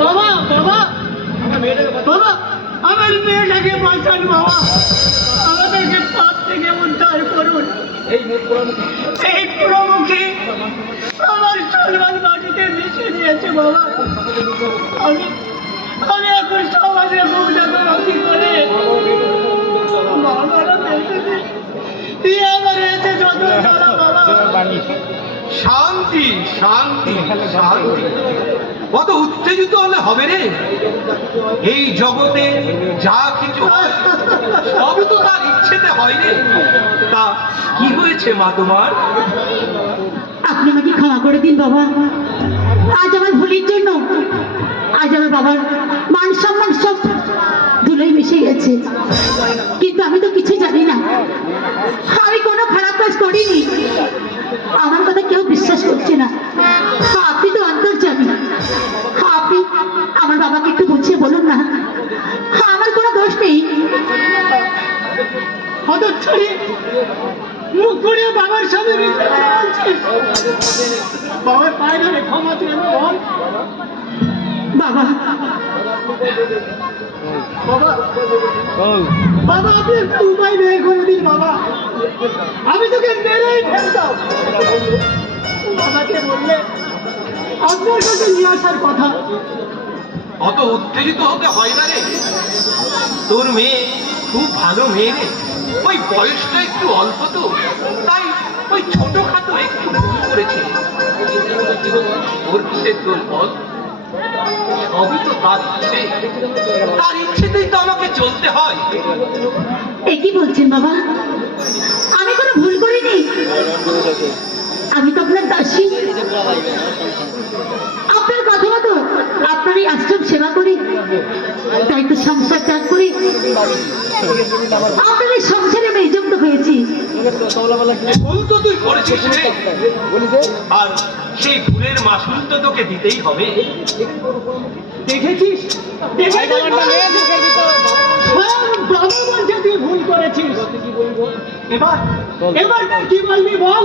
বাবা বাবা। বাবা আমার মেয়েটাকে বাঁচান বাবা। আমাদেরকে পাপ থেকে উদ্ধার করুন। এই প্রমুখে আমার চলমান মাটিতে মিশে দিয়েছে বাবা। আমি আমি এখন সমাজে মুখ কি করে বাবারা দিয়ে আমার এসে যত শান্তি শান্তি শান্তি। কত উত্তেজিত হলে হবে রে? এই জগতে যা কিছু সবই তো তার ইচ্ছেতে হয় রে। তা কি হয়েছে মা তোমার? আপনি আমাকে ক্ষমা করে দিন বাবা। আজ আমার ভুলের জন্য মুখ ঘুরিয়ে বাবার সামনে বাবার ক্ষমা বল। বাবা। বাবা। আপনি উপায় বের করে দিন, বাবা। আমি তোকে মেরেই ফেলতাম। বাবাকে বললে, আপনার কাছে নিয়ে আসার কথা। অত উত্তেজিত হতে হয় না রে। তোর মেয়ে খুব ভালো মেয়ে রে। ওই বয়সটা একটু অল্প তো। তাই ওই ছোটখাটো একটু করেছে। ওর কিসের তোর পথ? সবই তো তার ইচ্ছে। তার ইচ্ছেতেই তো আমাকে চলতে হয়। এ কি বলছেন বাবা? আমি কোনো ভুল করিনি? আমি তো আপনার দাসী। আপনার এই আশ্রম সেবা করি তাই তো সংসার ত্যাগ করি। আপনার এই সংসারে আমি নিযুক্ত হয়েছি। ভুল তো আর সেই ভুলের মাসুল তো তোকে দিতেই হবে। দেখেছিস? ভুল করেছিস। এবার কি বলবি বল?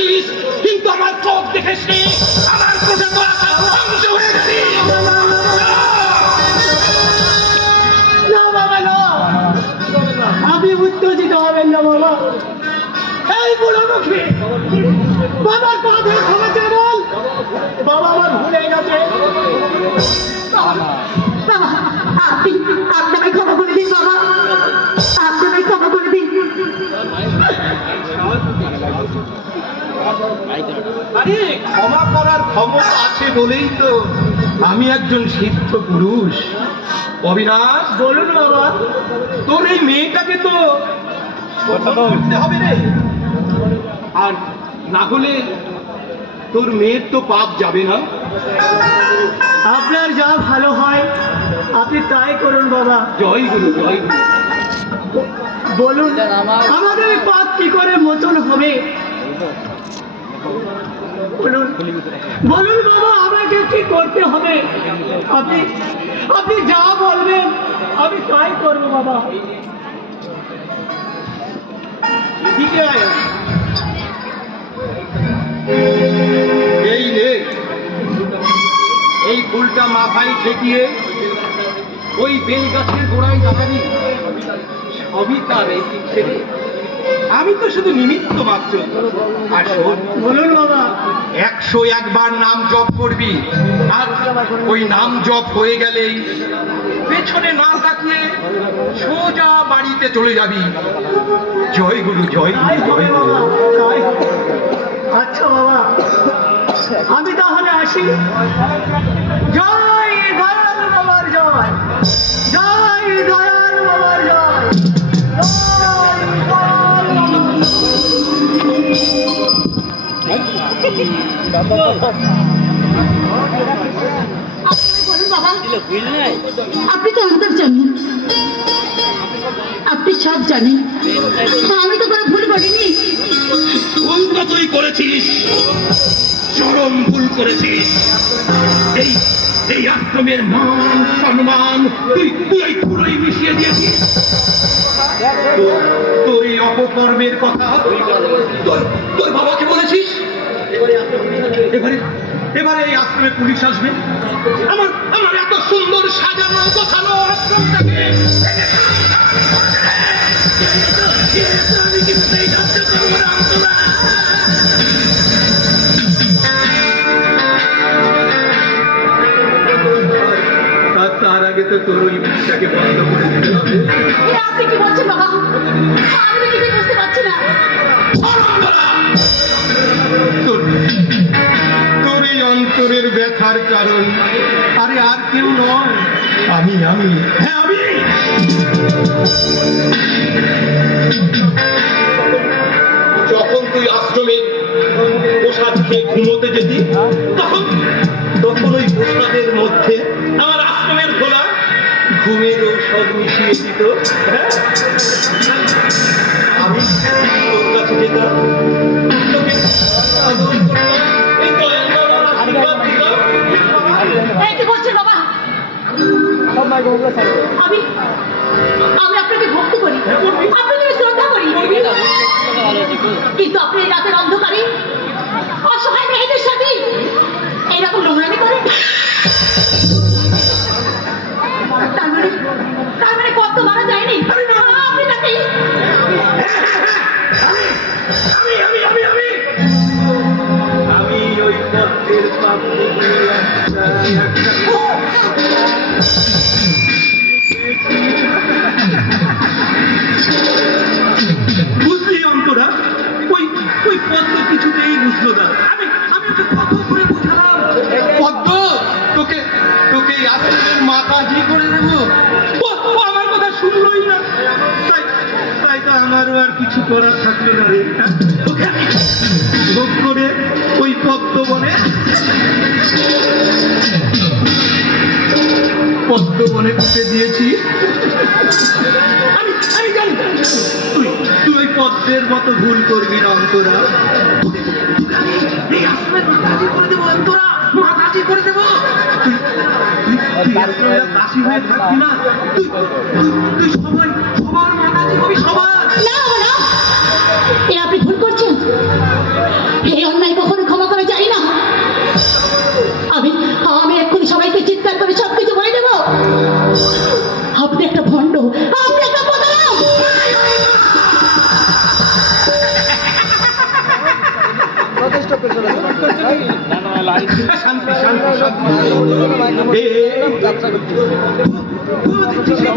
ভালোবাসা কিন্তু আমার চোখ দেখেছি আমার প্রজা তোরা ধ্বংস হয়ে গেছিস। না বাবা না। আপনি উত্তেজিত হবেন না বাবা। এই বুড়ো মুখে। বাবার পা ধরে ক্ষমা চেয়ে বল। বাবা আমার ভুলে গেছে। আরে ক্ষমা করার ক্ষমতা আছে বলেই তো। আমি একজন সিদ্ধ পুরুষ। অবিনাশ বলুন বাবা তোর এই মেয়েটাকে তো করতে হবে রে। আর না হলে তোর মেয়ের তো পাপ যাবে না। আপনার যা ভালো হয় আপনি তাই করুন বাবা। জয় গুরু জয় গুরু। বলুন আমার- আমাদের পাপ কি করে মোচন হবে? বলুন। বলুন বাবা আমাকে কি করতে হবে? আপনি আপনি যা বলবেন আমি তাই করব বাবা। এই নে। এই ফুলটা মাথায় ঠেকিয়ে ওই বেল গাছের গোড়ায় দাঁড়াবি সবই তার এই ছেড়ে আমি তো শুধু নিমিত্ত মাত্র। আর বলুন বাবা। একশো একবার নাম জপ করবি, আর ওই নাম জপ হয়ে গেলেই পেছনে না তাকিয়ে সোজা বাড়িতে চলে যাবি। জয় গুরু জয় গুরু জয় গুরু। আচ্ছা বাবা, আমি তাহলে আসি। জয় দয়াল বাবার জয়। জয় দয়াল আপনি তো অন্তর জানেন। আপনি সব জানেন। আমি তো কোনো ভুল করিনি ভুল তো তুই করেছিস? চরম ভুল করেছিস। এই এই আশ্রমের মান, সম্মান, তুই তুই পুরোই মিশিয়ে দিয়েছিস। তোর- অপকর্মের কথা তোর বাবাকে বলেছিস? এবারে এবারে এই আশ্রমে পুলিশ আসবে। আমার আমার এত সুন্দর সাজানো গোছানো আশ্রমটাকে। আমি কিছুতেই না। তার- তার আগে তো তোর ওই মুখটাকে বন্ধ করে দিতে হবে। আপনি কি বলছেন বাবা? আমি কিছুই বুঝতে পারছি না। অন্তরের ব্যথার কারণ। আরে আর কেউ নয়। আমি আমি। হ্যাঁ আমি। যখন তুই আশ্রমে প্রসাদ খেয়ে ঘুমোতে যেতি তখন তখন ওই প্রসাদের মধ্যে আমার আশ্রমের খোলা ঘুমের ঔষধ মিশিয়ে দিত হ্যাঁ? আমি তোর কাছে যেতাম। তোকে আমি আমি আপনাকে ভক্তি করি আপনাকে আমি শ্রদ্ধা করি কিন্তু আপনি রাতের অন্ধকারে অসহায় মেয়েদের সাথে এইরকম নোংরামি করেন তার মানে তার মানে কত মারা যায়নি আপনি নাকি আমি আমি আমি আমি আমি ওই পথের পাপ আমারও আর কিছু করার থাকল না রে। করে ওই পদ্ম বনে পদ্ম বনে পুঁতে দিয়েছি। আমি আমি জানি। তুই তুই ওই পদ্মের মতো ভুল করবি না অন্তরা। মাতাজি করে দেবো তুই সবাই সবার মাতাজি হবি সবার। না না এ আপনি ভুল করছেন এই অন্যায় কখনো ক্ষমা করা যায় না আমি আমি এক্ষুনি সবাইকে চিৎকার করে সব কিছু বলে দেবো আপনি একটা ভণ্ড আপনি একটা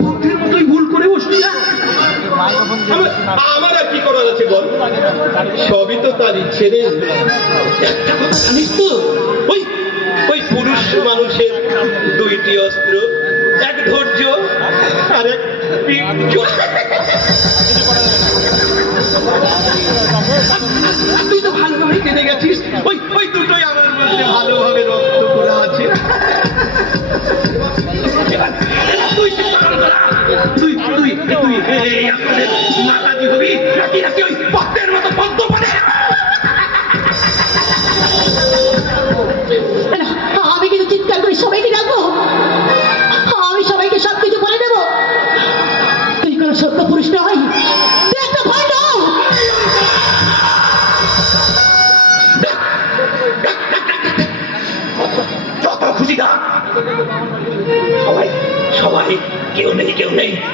বুদ্ধির মতোই ভুল করে বসলি না আমার- আর কি করার আছে বল? সবই তো তার ইচ্ছে রে একটা কথা জানিস তো? ওই ওই পুরুষ মানুষের দুইটি অস্ত্র এক ধৈর্য আর এক তুই তো ভালোভাবে কেঁদে গেছিস। ওই ওই দুটোই আমার মধ্যে ভালোভাবে রক্ত করা আছে। তুই। তুই তুই তুই মাতাজি হবি নাকি নাকি ওই পদ্মের মতো পদ্ম পড়ে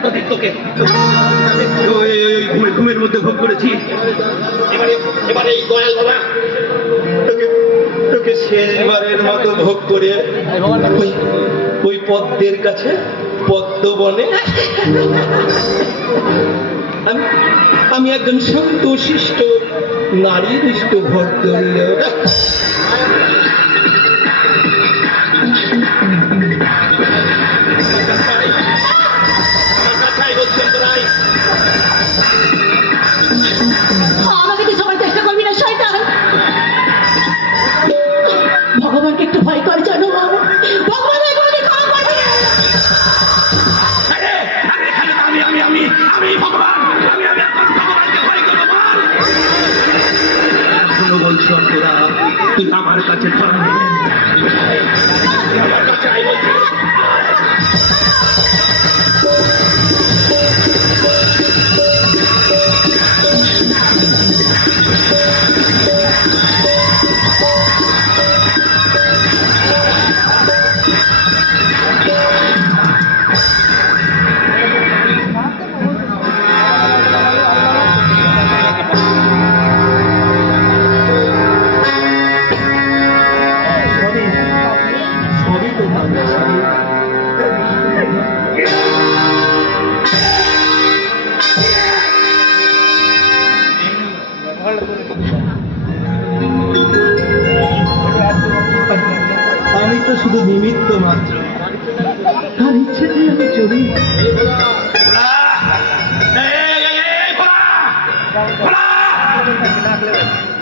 এতদিন ঘুমের মধ্যে করেছি। এবারে এই দয়াল বাবা তোকে শেষবারের মতো ভোগ করে ওই ওই পদ্মের কাছে পদ্ম বনে আমি একজন সন্তোষিষ্ট নারী নিষ্ঠ ভদ্র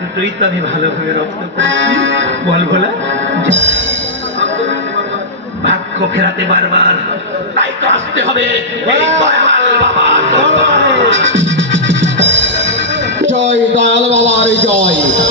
দুটোই তো আমি ভালোভাবে রপ্ত করছি। বল ভোলা। ভাগ্য ফেরাতে বারবার। তাই তো আসতে হবে। এই দয়াল বাবা জয় দয়াল বাবার জয়।